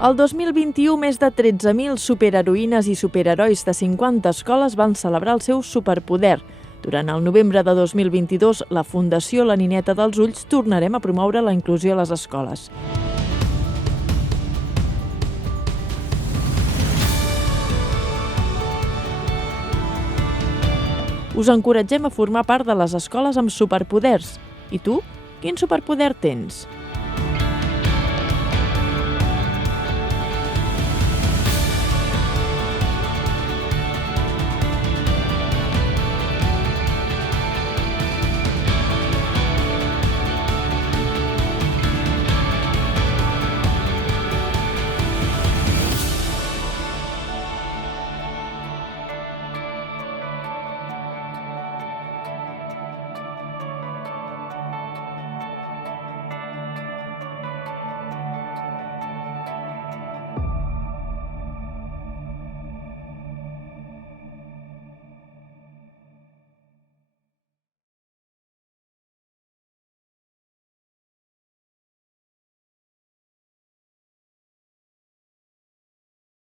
El 2021, més de 13.000 superheroïnes i superherois de 50 escoles van celebrar el seu superpoder. Durant el novembre de 2022, la Fundació La Nineta dels Ulls tornarem a promoure la inclusió a les escoles. Us encoratgem a formar part de les escoles amb superpoders. I tu, quin superpoder tens?